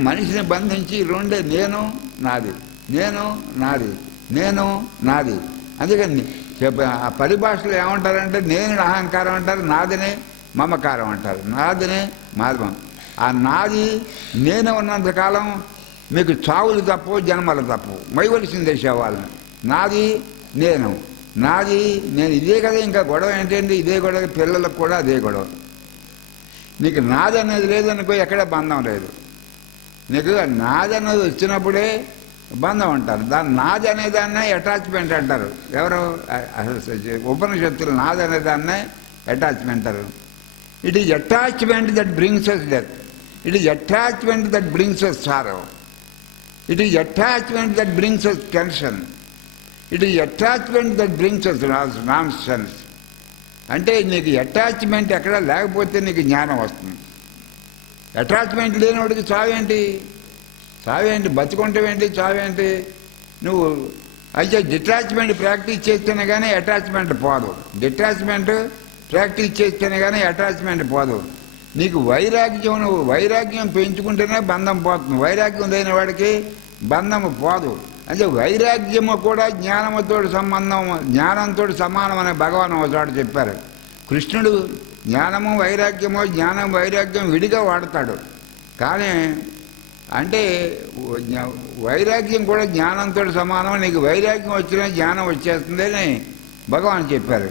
మనిషిని బంధించి రెండే నేను నాది. నేను నాది. నేను నాది. అందుకని ఆ పరిభాషలో ఏమంటారంటే నేను అహంకారం అంటారు నాదినే మమకారం అంటారు. నాదినే మాధవం ఆ నాది నేను ఉన్నంతకాలం మీకు చావులు తప్పు జన్మలు తప్పు. మైవలసిందే శవాలను. నాది నేను. నాది నేను. ఇదే కదా ఇంకా గొడవ ఏంటంటే ఇదే గొడవ. పిల్లలకు కూడా అదే గొడవ. నీకు నాది అనేది లేదనుకో ఎక్కడ బంధం లేదు. నీకు నాది అనేది వచ్చినప్పుడే బంధం అంటారు. దాన్ని నాది అనే దాన్నే అటాచ్మెంట్ అంటారు. ఎవరు? ఉపనిషత్తులు నాది అనే దాన్నే అటాచ్మెంట్ అంటారు. It is attachment that brings us death it is attachment that brings us sorrow it is attachment that brings us tension it is attachment that brings us nonsense అంటే నీకు అటాచ్మెంట్ ఎక్కడ లేకపోతే నీకు జ్ఞానం వస్తుంది. అటాచ్మెంట్ లేనివాడికి చావేంటి? చావేంటి? బతుకుంటావేంటి? చావేంటి? నువ్వు అయితే డిటాచ్మెంట్ ప్రాక్టీస్ చేస్తేనే కానీ అటాచ్మెంట్ పోదు. డిటాచ్మెంట్ ప్రాక్టీస్ చేస్తేనే కానీ అటాచ్మెంట్ పోదు. నీకు వైరాగ్యం నువ్వు వైరాగ్యం పెంచుకుంటేనే బంధం పోతుంది. వైరాగ్యం లేని వాడికి బంధం పోదు. అంటే వైరాగ్యము కూడా జ్ఞానముతో సంబంధం జ్ఞానంతో సమానం అని భగవాన్ ఒక చోట చెప్పారు. కృష్ణుడు జ్ఞానము వైరాగ్యము జ్ఞానం వైరాగ్యం విడిగా వాడతాడు. కానీ అంటే వైరాగ్యం కూడా జ్ఞానంతో సమానం నీకు వైరాగ్యం వచ్చినా జ్ఞానం వచ్చేస్తుంది అని భగవాన్ చెప్పారు.